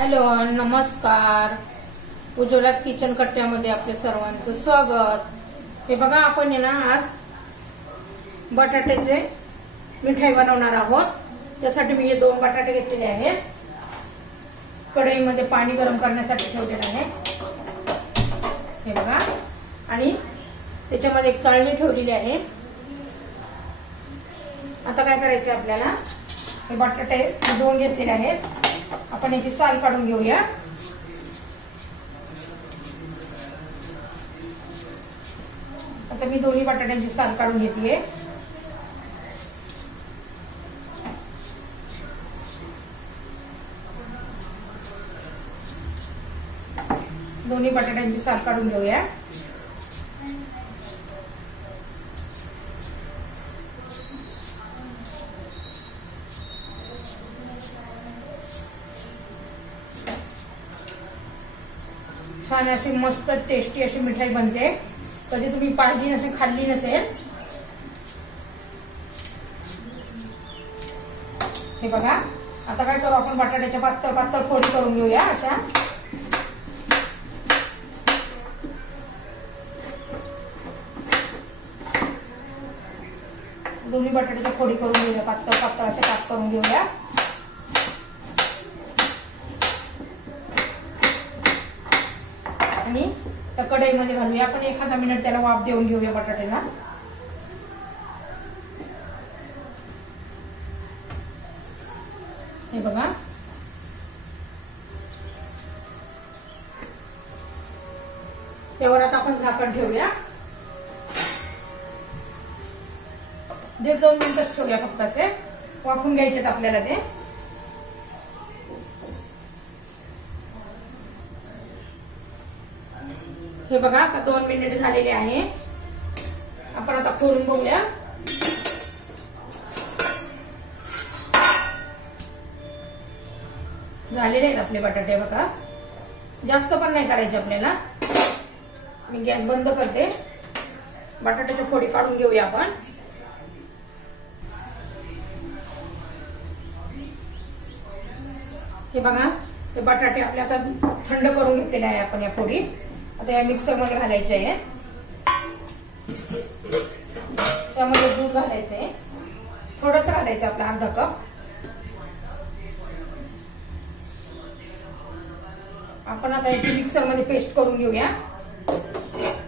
Hello, नमस्कार. उज्ज्वलाच kitchen कट्ट्यामध्ये आपल्या सर्वांचं स्वागत. हे बघा, आपण ना आज बटाट्याचे मिठाई बनवणार आहोत. त्यासाठी मी हे 2 बटाटे घेतलेले आहेत. कढईमध्ये पाणी गरम करण्यासाठी ठेवलेलं आहे हे बघा, आणि त्याच्यामध्ये एक चाळणी ठेवलेली आहे. आता काय करायचं आपल्याला, हे बटाटे भिजवून घेतलेले आहेत. आपण याची साल काढून घेऊया. आता मी दोन्ही बटाट्यांची साल काढून घेतलीये. दोन्ही बटाट्यांची साल काढून घेऊया. छान अशी मस्त टेस्टी अशी मिठाई बनते. कधी तुम्ही पाहिली नसेल, खाल्ली नसेल. हे बघा, आता काय करू आपण, बटाट्याच्या पातळ पातळ फोडी करून घेऊया. अशा दोन्ही बटाट्याच्या फोडी करून घेऊया. पातळ पातळ अशा काप करून घेऊया. आणि त्या कढईमध्ये घालूया. आपण 1 मिनिट त्याला वाफ देऊन घेऊया बटाट्याला. हे बघा, त्यावर आता आपण झाकण ठेवूया. 1.5-2 मिनिटच ठेवूया. फक्त असे वाफून घ्यायचे आपल्याला ते. हे बघा, आता 2 मिनिट झालेले आहे. आपण आता खोलून बघूया. झालेले आहेत आपले बटाटे. बघा, जास्त पण नाही करायचे आपल्याला. मी गॅस बंद करते. बटाट्याच्या फोडी काढून घेऊया आपण. हे बघा, ते बटाटे आपले आता थंड करून घेतलेले आहे आपण या फोडी. आता या मिक्सर मध्ये घालायचे आहे. त्यामध्ये दूध घालायचं आहे. थोडस घालायचं, आपला अर्धा कप. आपण आता याची मिक्सर मध्ये पेस्ट करून घेऊया.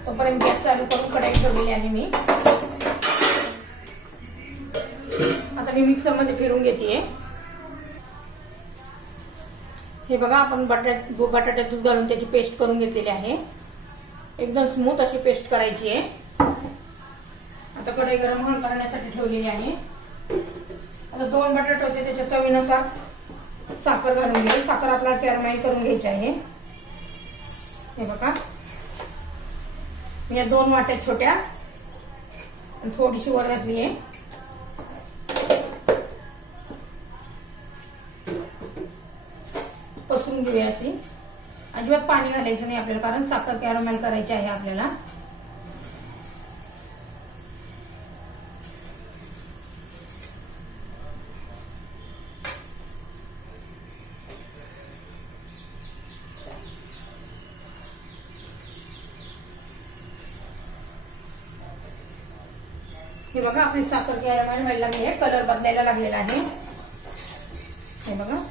तोपर्यंत गॅस चालू करून कढई ठेवलेली आहे मी. आता मी मिक्सर मध्ये फिरून घेते. हे बघा, आपण बटाट्यात दूध घालून त्याची पेस्ट करून घेतलेली आहे. एकदम स्मूथ अशी पेस्ट करायची आहे. आता कढई गरम करण्यासाठी ठेवलेली आहे. आता 2 बटाटे होते, त्याच्या चवीनुसार साखर घालून घ्यायची. साखर आपल्याला कॅरमेल करून घ्यायची आहे. हे बघा, या 2 वाट्या छोट्या थोडीशी वर घातली आहे. पसरून घेऊया अशी. अजिबात पाणी घालायचं नाही आपल्याला, कारण साखर कॅरमेल करायची आहे आपल्याला. हे बघा, आपली साखर कॅरमेल व्हायला लागली आहे. कलर बदलायला लागलेला आहे. हे बघा,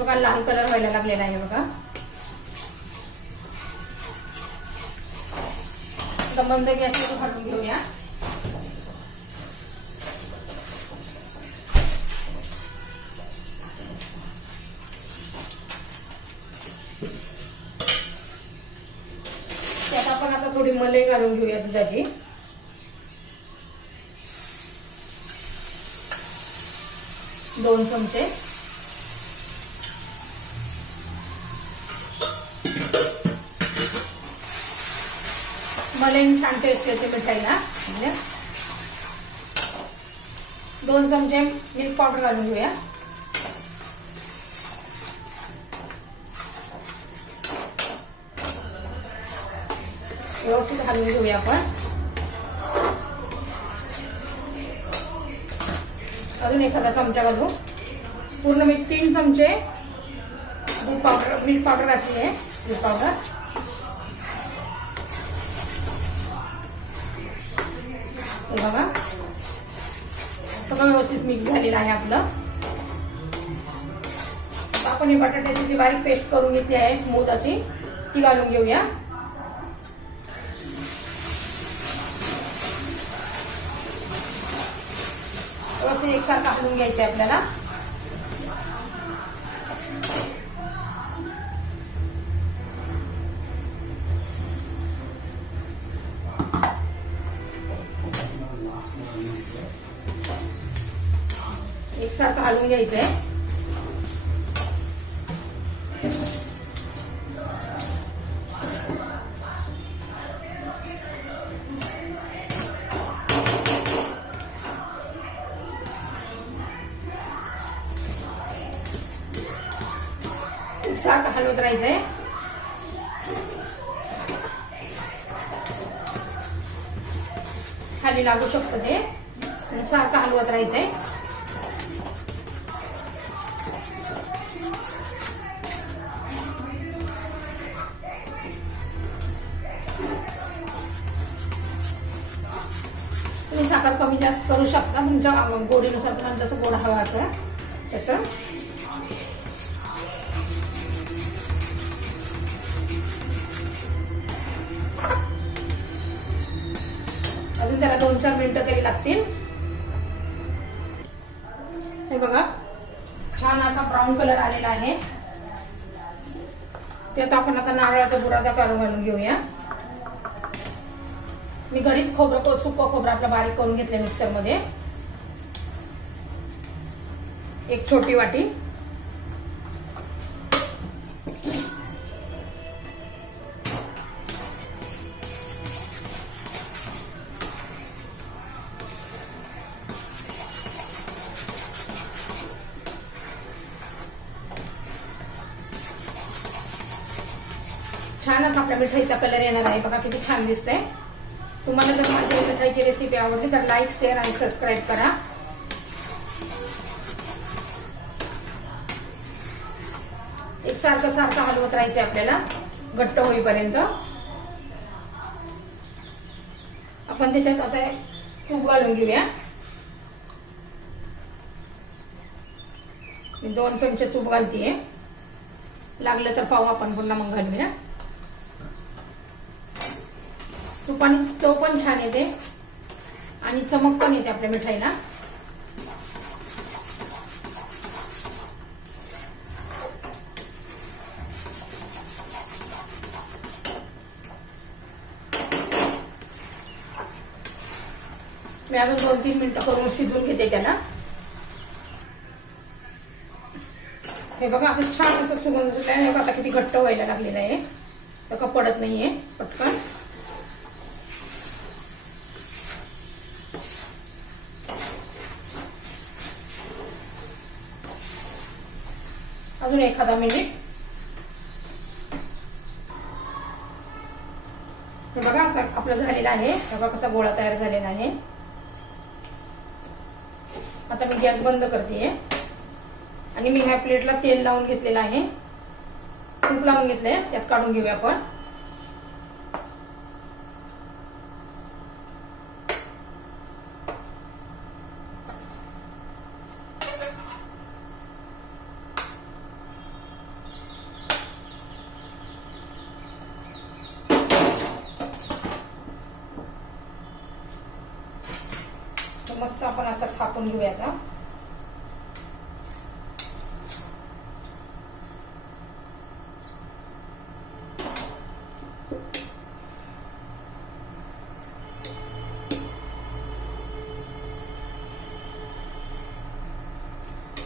बघा, लाल कलर व्हायला लागलेला आहे. बघा, मंद गॅसवर घालून घेऊया. त्यात आपण आता थोडी मलाई घालून घेऊया दुधाची. दोन चमचे. मलाई छान टेस्ट येते मिठाईला. 2 चमचे मिल्क पावडर घालून घेऊया. व्यवस्थित हलवून घेऊया आपण. अजून एखादा चमचा घालू. पूर्ण मी 3 चमचे दूध पावडर मिल्क पावडर घातली आहे. दूध पावडर हे बघा सगळं व्यवस्थित मिक्स झालेलं आहे आपलं. आपण ही बटाट्याची जी बारीक पेस्ट करून घेतली आहे स्मूथ अशी ती घालून घेऊया. व्यवस्थित एकसारखं हलवून घ्यायचं आहे आपल्याला. एकसारखं हलवून घ्यायचं आहे. एकसारखं हलवत राहायचंय. खाली लागू शकतं ते. सारखं हलवत राहायचंय. तुम्ही साखर कमी जास्त करू शकता तुमच्या गोडीनुसार. तुम्हाला जसं गोड हवं असं तसं. अजून त्याला 2-4 मिनिटं तरी लागतील. हे बघा छान असा ब्राऊन कलर आलेला आहे. त्यात आपण आता नारळाचा बुरादा घालून घेऊया. मी घरीच सुकं खोबरं आपलं बारीक करून घेतलं मिक्सर मध्ये. 1 छोटी वाटी. छानच आपल्या मिठाईचा कलर येणार आहे. बघा किती छान दिसतंय. तुम्हाला जर माझी मिठाईची रेसिपी आवडली तर लाईक शेअर आणि सबस्क्राईब करा. सारखं हलवत राहायचं आपल्याला घट्ट होईपर्यंत. आपण त्याच्यात आता तूप घालून घेऊया. मी 2 चमचे तूप घालतीये. लागलं तर पाहू आपण पुन्हा मग घालूया. तुपाने चव पण छान येते आणि चमक पण येते आपल्या मिठाईला. मी अजून 2-3 मिनिटं करून शिजवून घेते त्याला. हे बघा असं छान असं सुगंध सुटलाय. आता किती घट्ट व्हायला लागलेलं आहे. बघा पडत नाहीये पटकन. अजून एखादा मिनिट. हे बघा आता आपलं झालेलं आहे. बघा कसा गोळा तयार झालेला आहे. आता मी गॅस बंद करते आणि मी ह्या प्लेटला तेल लावून घेतलेलं आहे. तूप लावून घेतलंय त्यात काढून घेऊया आपण. मस्त आपण असं थापून घेऊया आता.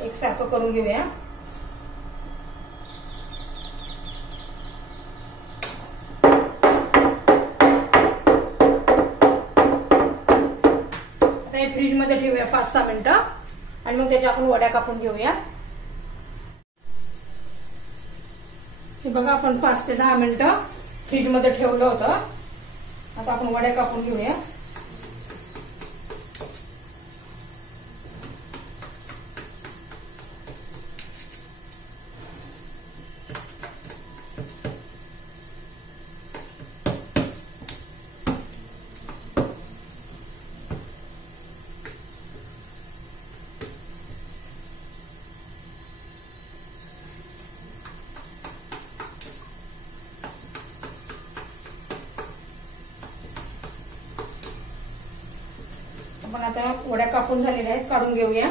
एकसारखं करून घेऊया. फ्रीज मध्ये ठेवूया 5-6 मिनिटं आणि मग त्याच्या आपण वड्या कापून घेऊया। हे बघा आपण 5 ते 10 मिनिटं फ्रीज मध्ये ठेवलं होतं। आता आपण वड्या कापून घेऊया। आपण आता वड्या कापून झालेल्या आहेत, काढून घेऊया।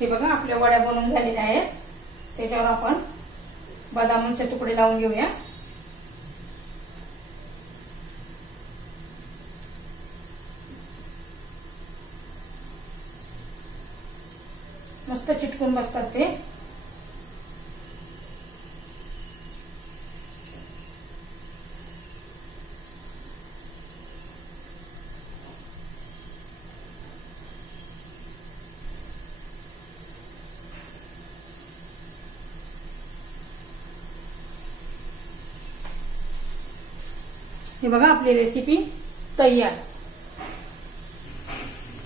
हे बघा आपल्या वड्या बनवून झालेल्या आहेत। त्याच्यावर आपण बदामाचे तुकडे लावून घेऊया। मस्त चिटकून बसतात ते। हे बघा आपली रेसिपी तयार,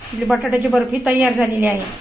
आपली बटाट्याची बर्फी तयार झालेली आहे।